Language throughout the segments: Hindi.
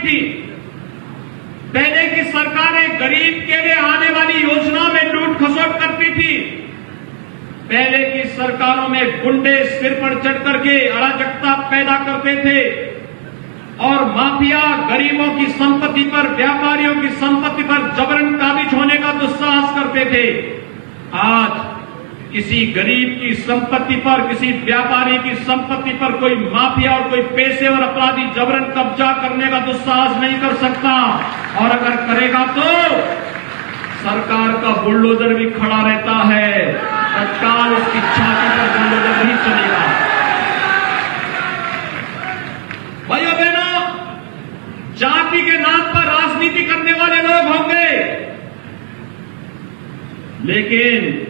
थी। पहले की सरकारें गरीब के लिए आने वाली योजना में लूट खसोट करती थी। पहले की सरकारों में गुंडे सिर पर चढ़ करके अराजकता पैदा करते थे और माफिया गरीबों की संपत्ति पर, व्यापारियों की संपत्ति पर जबरन काबिज होने का दुस्साहस करते थे। आज किसी गरीब की संपत्ति पर, किसी व्यापारी की संपत्ति पर कोई माफिया और कोई पेशेवर अपराधी जबरन कब्जा करने का दुस्साहस नहीं कर सकता, और अगर करेगा तो सरकार का बुलडोजर भी खड़ा रहता है, तत्काल उसकी छाती पर बुलडोजर नहीं चलेगा। भाइयों बहनों, जाति के नाम पर राजनीति करने वाले लोग होंगे, लेकिन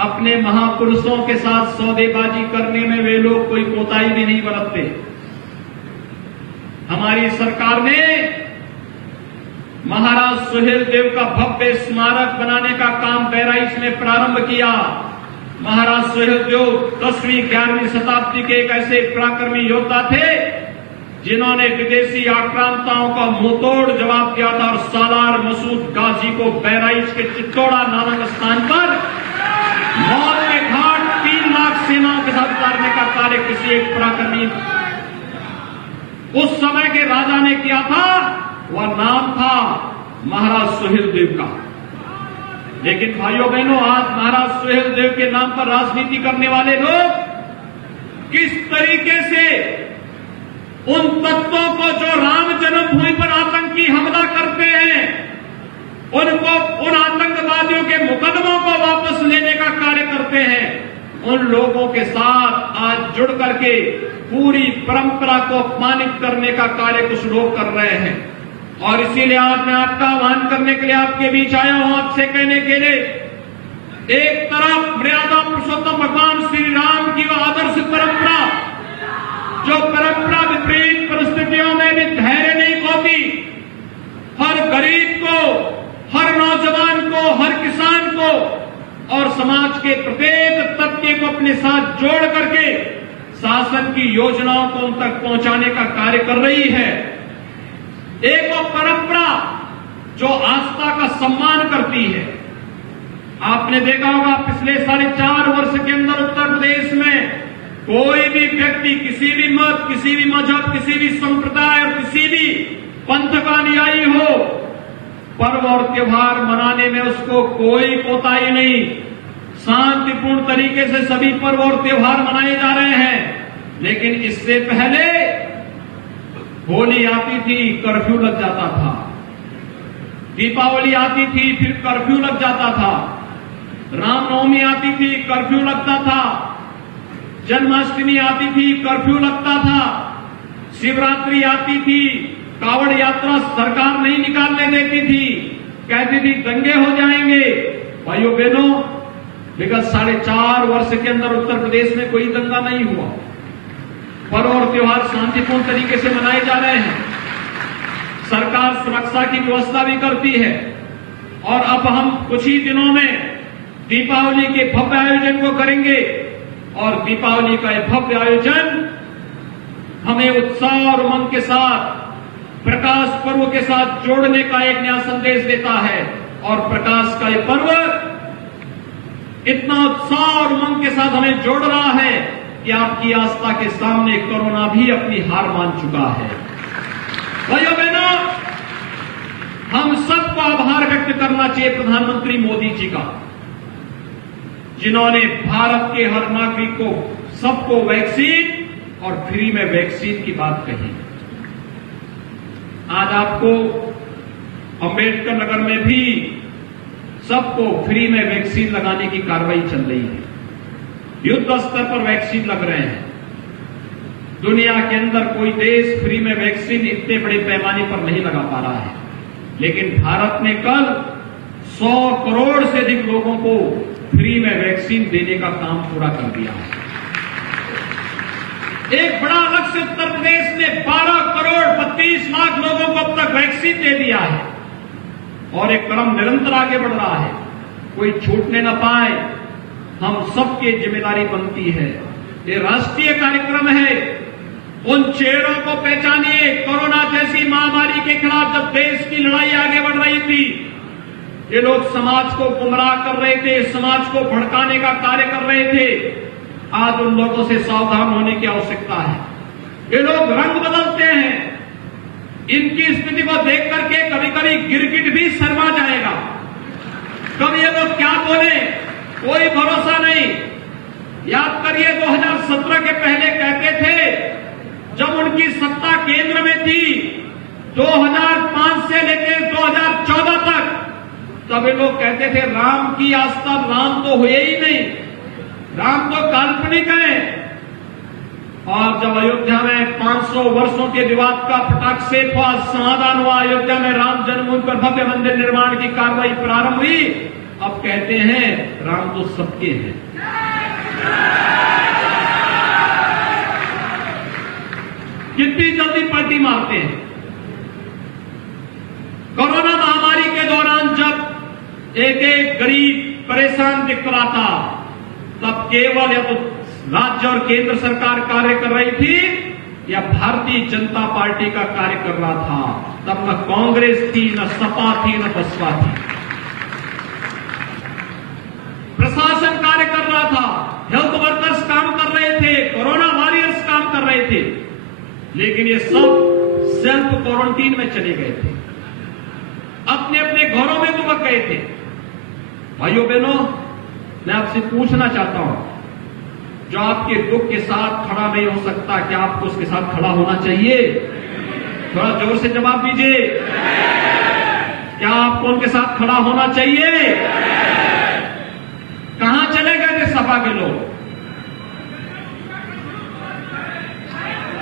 अपने महापुरुषों के साथ सौदेबाजी करने में वे लोग कोई कोताही भी नहीं बरतते। हमारी सरकार ने महाराज सुहेलदेव का भव्य स्मारक बनाने का काम बहराइच में प्रारंभ किया। महाराज सुहेलदेव 10वीं 11वीं शताब्दी के एक ऐसे पराक्रमी योद्धा थे जिन्होंने विदेशी आक्रांताओं का मुंहतोड़ जवाब दिया था और सालार मसूद गाजी को बहराइच के चित्तौड़ा नामक स्थान पर मौत के घाट 3 लाख सेनाओं के साथ उतारने का कार्य किसी एक पराक्रमी उस समय के राजा ने किया था। वह नाम था महाराज सुहेलदेव का। लेकिन भाइयों बहनों, आज महाराज सुहेलदेव के नाम पर राजनीति करने वाले लोग किस तरीके से उन तत्वों को जो राम जन्मभूमि पर आतंकी हमला करते हैं, उनको, उन आतंकवादियों के मुकदमों को वापस लेने का कार्य करते हैं, उन लोगों के साथ आज जुड़ करके पूरी परंपरा को अपमानित करने का कार्य कुछ लोग कर रहे हैं। और इसीलिए आज मैं आपका आह्वान करने के लिए आपके बीच आया हूं, आपसे कहने के लिए, एक तरफ मर्यादा पुरुषोत्तम भगवान श्री राम की वह आदर्श परंपरा, जो परंपरा विपरीत परिस्थितियों में भी धैर्य नहीं खोती, हर गरीब को, हर नौजवान को, हर किसान को और समाज के प्रत्येक तबके को अपने साथ जोड़ करके शासन की योजनाओं को उन तक पहुंचाने का कार्य कर रही है। एक वो परंपरा जो आस्था का सम्मान करती है। आपने देखा होगा पिछले 4.5 वर्ष के अंदर उत्तर प्रदेश में कोई भी व्यक्ति किसी भी मत, किसी भी मजहब, किसी भी संप्रदाय और किसी भी पंथ का अनुयायी हो, पर्व और त्योहार मनाने में उसको कोई कोताही नहीं। शांतिपूर्ण तरीके से सभी पर्व और त्योहार मनाए जा रहे हैं। लेकिन इससे पहले होली आती थी, कर्फ्यू लग जाता था। दीपावली आती थी, फिर कर्फ्यू लग जाता था। रामनवमी आती थी, कर्फ्यू लगता था। जन्माष्टमी आती थी, कर्फ्यू लगता था। शिवरात्रि आती थी, कावड़ यात्रा सरकार नहीं निकालने देती थी, कहती थी दंगे हो जाएंगे। भाइयों बहनों, विगत 4.5 वर्ष के अंदर उत्तर प्रदेश में कोई दंगा नहीं हुआ। पर्व और त्योहार शांतिपूर्ण तरीके से मनाए जा रहे हैं। सरकार सुरक्षा की व्यवस्था भी करती है। और अब हम कुछ ही दिनों में दीपावली के भव्य आयोजन को करेंगे और दीपावली का यह भव्य आयोजन हमें उत्साह और उमंग के साथ, प्रकाश पर्व के साथ जोड़ने का एक नया संदेश देता है। और प्रकाश का यह पर्व इतना उत्साह और उमंग के साथ हमें जोड़ रहा है कि आपकी आस्था के सामने कोरोना भी अपनी हार मान चुका है। भाइयों बहनों, हम सबको आभार व्यक्त करना चाहिए प्रधानमंत्री मोदी जी का, जिन्होंने भारत के हर नागरिक को, सबको वैक्सीन और फ्री में वैक्सीन की बात कही। आज आपको अंबेडकर नगर में भी सबको फ्री में वैक्सीन लगाने की कार्रवाई चल रही है। युद्ध स्तर पर वैक्सीन लग रहे हैं। दुनिया के अंदर कोई देश फ्री में वैक्सीन इतने बड़े पैमाने पर नहीं लगा पा रहा है, लेकिन भारत ने कल 100 करोड़ से अधिक लोगों को फ्री में वैक्सीन देने का काम पूरा कर दिया है। एक बड़ा लक्ष्य उत्तर प्रदेश ने 12 करोड़ 32 लाख लोगों को अब तक वैक्सीन दे दिया है और एक क्रम निरंतर आगे बढ़ रहा है। कोई छूटने न पाए, हम सबकी जिम्मेदारी बनती है। ये राष्ट्रीय कार्यक्रम है। उन चेहरों को पहचानिए। कोरोना जैसी महामारी के खिलाफ जब देश की लड़ाई आगे बढ़ रही थी, ये लोग समाज को गुमराह कर रहे थे, समाज को भड़काने का कार्य कर रहे थे। आज उन लोगों से सावधान होने की आवश्यकता है। ये लोग रंग बदलते हैं। इनकी स्थिति को देख करके कभी कभी गिरगिट भी शर्मा जाएगा। कब ये लोग क्या बोले, कोई भरोसा नहीं। याद करिए 2017 के पहले कहते थे, जब उनकी सत्ता केंद्र में थी 2005 से लेकर 2014 तक, तब ये लोग कहते थे राम की आस्था, राम तो हुए ही नहीं, राम तो काल्पनिक है। और जब अयोध्या में 500 वर्षों के विवाद का फटाक से समाधान हुआ, अयोध्या में राम जन्मभूमि पर भव्य मंदिर निर्माण की कार्रवाई प्रारंभ हुई, अब कहते हैं राम तो सबके हैं। कितनी जल्दी पलटी मारते हैं। कोरोना महामारी के दौरान जब एक एक गरीब परेशान दिख रहा था, तब केवल या तो राज्य और केंद्र सरकार कार्य कर रही थी या भारतीय जनता पार्टी का कार्य कर रहा था। तब न कांग्रेस थी, न सपा थी, न बसपा थी। प्रशासन कार्य कर रहा था, हेल्थ वर्कर्स काम कर रहे थे, कोरोना वॉरियर्स काम कर रहे थे, लेकिन ये सब सेल्फ क्वारंटीन में चले गए थे, अपने अपने घरों में दुबक गए थे। भाइयों बहनों, मैं आपसे पूछना चाहता हूं, जो आपके दुख के साथ खड़ा नहीं हो सकता, क्या आपको उसके साथ खड़ा होना चाहिए? थोड़ा जोर से जवाब दीजिए। क्या आपको उनके साथ खड़ा होना चाहिए? कहां चले गए थे सपा के लोग?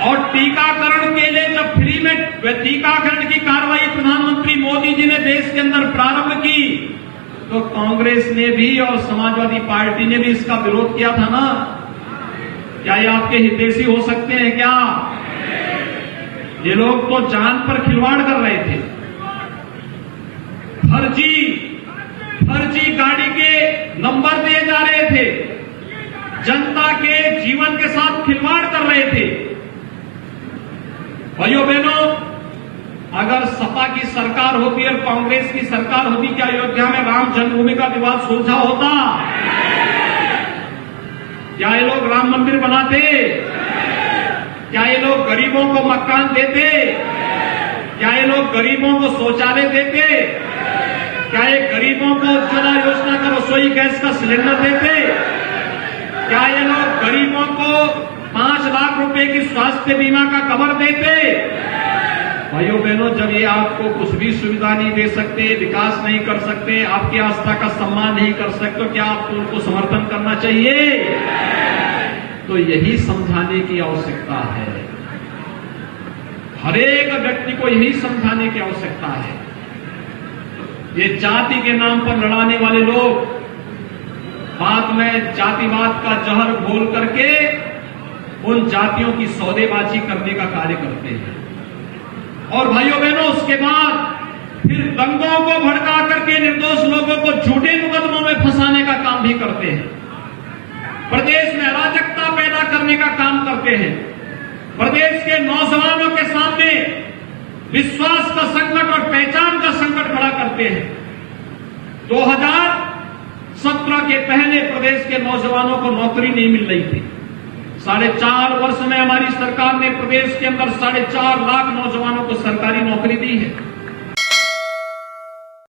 और टीकाकरण के लिए जब फ्री में टीकाकरण की कार्रवाई प्रधानमंत्री मोदी जी ने देश के अंदर प्रारंभ की, तो कांग्रेस ने भी और समाजवादी पार्टी ने भी इसका विरोध किया था ना। क्या ये आपके हितैषी हो सकते हैं क्या? ये लोग तो जान पर खिलवाड़ कर रहे थे। फर्जी गाड़ी के नंबर दिए जा रहे थे, जनता के जीवन के साथ खिलवाड़ कर रहे थे। भाइयों बहनों, अगर सपा की सरकार होती और कांग्रेस की सरकार होती, क्या अयोध्या में राम जन्मभूमि का विवाद सुलझा होता? क्या ये लोग राम मंदिर बनाते? क्या ये लोग गरीबों को मकान देते? क्या ये लोग गरीबों को शौचालय देते? क्या ये गरीबों को उज्ज्वला योजना का रसोई गैस का सिलेंडर देते? क्या ये लोग गरीबों को 5 लाख रुपए की स्वास्थ्य बीमा का कवर देते? भाइयों बहनों, जब ये आपको कुछ भी सुविधा नहीं दे सकते, विकास नहीं कर सकते, आपकी आस्था का सम्मान नहीं कर सकते, तो क्या आपको उनको समर्थन करना चाहिए? तो यही समझाने की आवश्यकता है। हरेक व्यक्ति को यही समझाने की आवश्यकता है। ये जाति के नाम पर लड़ाने वाले लोग बाद में जातिवाद का जहर घोल करके उन जातियों की सौदेबाजी करने का कार्य करते हैं। और भाइयों बहनों, उसके बाद फिर दंगों को भड़का करके निर्दोष लोगों को झूठे मुकदमों में फंसाने का काम भी करते हैं। प्रदेश में अराजकता पैदा करने का काम करते हैं। प्रदेश के नौजवानों के सामने विश्वास का संकट और पहचान का संकट खड़ा करते हैं। 2017 के पहले प्रदेश के नौजवानों को नौकरी नहीं मिल रही थी। 4.5 वर्ष में हमारी सरकार ने प्रदेश के अंदर 4.5 लाख नौजवानों को सरकारी नौकरी दी है।